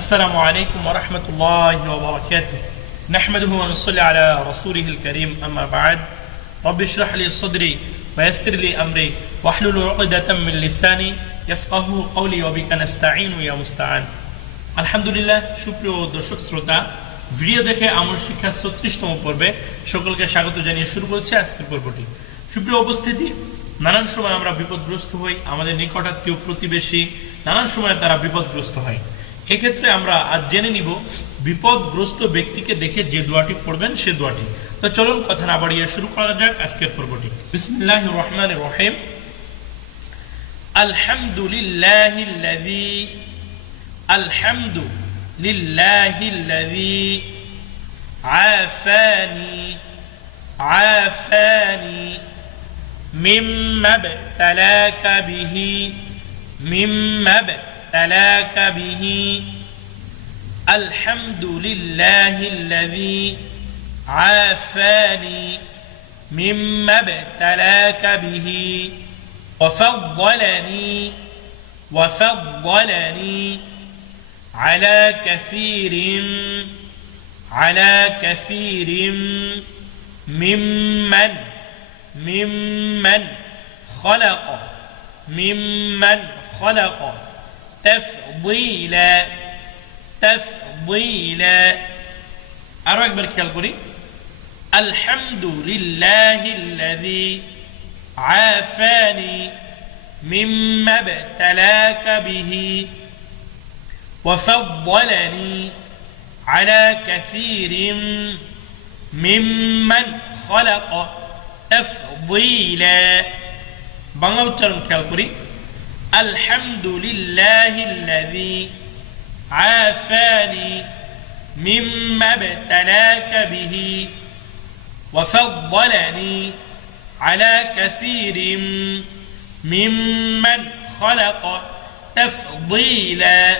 السلام عليكم ورحمة الله وبركاته نحمده ونصلي على رسوله الكريم أما بعد رب اشرح لي صدري ويسر لي أمري واحلل عقدة من لساني يفقه قولي وبك نستعين يا مستعان আলহামদুলিল্লাহ সুপ্রিয় দর্শক শ্রোতা ভিডিও দেখে আমল শিক্ষা ছত্রিশতম পর্বে সকলকে স্বাগত জানিয়ে শুরু করছি আজকের পর্বটি সুপ্রিয় উপস্থিতি নানান সময় আমরা বিপদগ্রস্ত হই আমাদের নিকটাত্মীয় প্রতিবেশী নানান সময় তারা বিপদগ্রস্ত হয় এক্ষেত্রে আমরা আজ জেনে নিব বিপদগ্রস্ত ব্যক্তিকে দেখে যে দোয়াটি পড়বেন সে দোয়াটি তো চলুন কথা না বাড়িয়ে শুরু করা যাক আজকের পর্বটি বিসমিল্লাহ রহমান রহিম আলহামদুলিল্লাহ الحمد لله الذي عافاني عافاني مما ابتلاك به مما ابتلاك به. الحمد لله الذي عافاني مما ابتلاك به. وفضلني وفضلني على كثير على كثير ممن ممن خلق ممن خلق. تفضيلا تفضيلا আরো একবার খেয়াল করি الحمد لله الذي عافاني مما ابتلاك به وفضلني على كثير ممن خلق تفضيلا বাংলা উচ্চারণ খেয়াল করি الحمد لله الذي عافاني مما ابتلاك به وفضلني على كثير ممن خلق تفضيلا.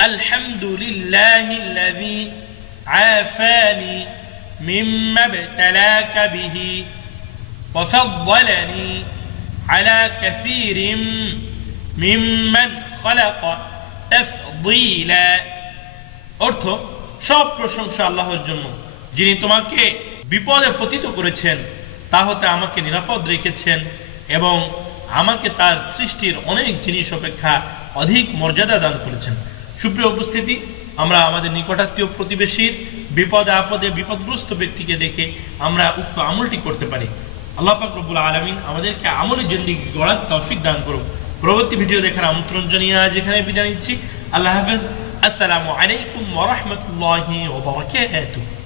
الحمد لله الذي عافاني مما ابتلاك به وفضلني على كثير ممن خلق تفضيلا অর্থ সব প্রশংসা আল্লাহর জন্য যিনি তোমাকে বিপদে পতিত করেছেন তা হতে আমাকে নিরাপদ রেখেছেন এবং আমাকে তার সৃষ্টির অনেক জিনিস অপেক্ষা অধিক মর্যাদা দান করেছেন সুপ্রিয় উপস্থিতি আমরা আমাদের নিকটাত্মীয় প্রতিবেশীর বিপদে আপদে বিপদগ্রস্ত ব্যক্তিকে দেখে আমরা উক্ত আমলটি করতে পারি আল্লাহ পাক রব্বুল আলমিন আমাদেরকে আমলের জিন্দিগি গড়ার তৌফিক দান করুক পরবর্তী ভিডিও দেখার আমন্ত্রণ জানিয়ে আজ এখানে বিদায় নিচ্ছি। আল্লাহ হাফেজ। আসসালামু আলাইকুম ওরহমতুল্লাহি ওবরাকাতুহু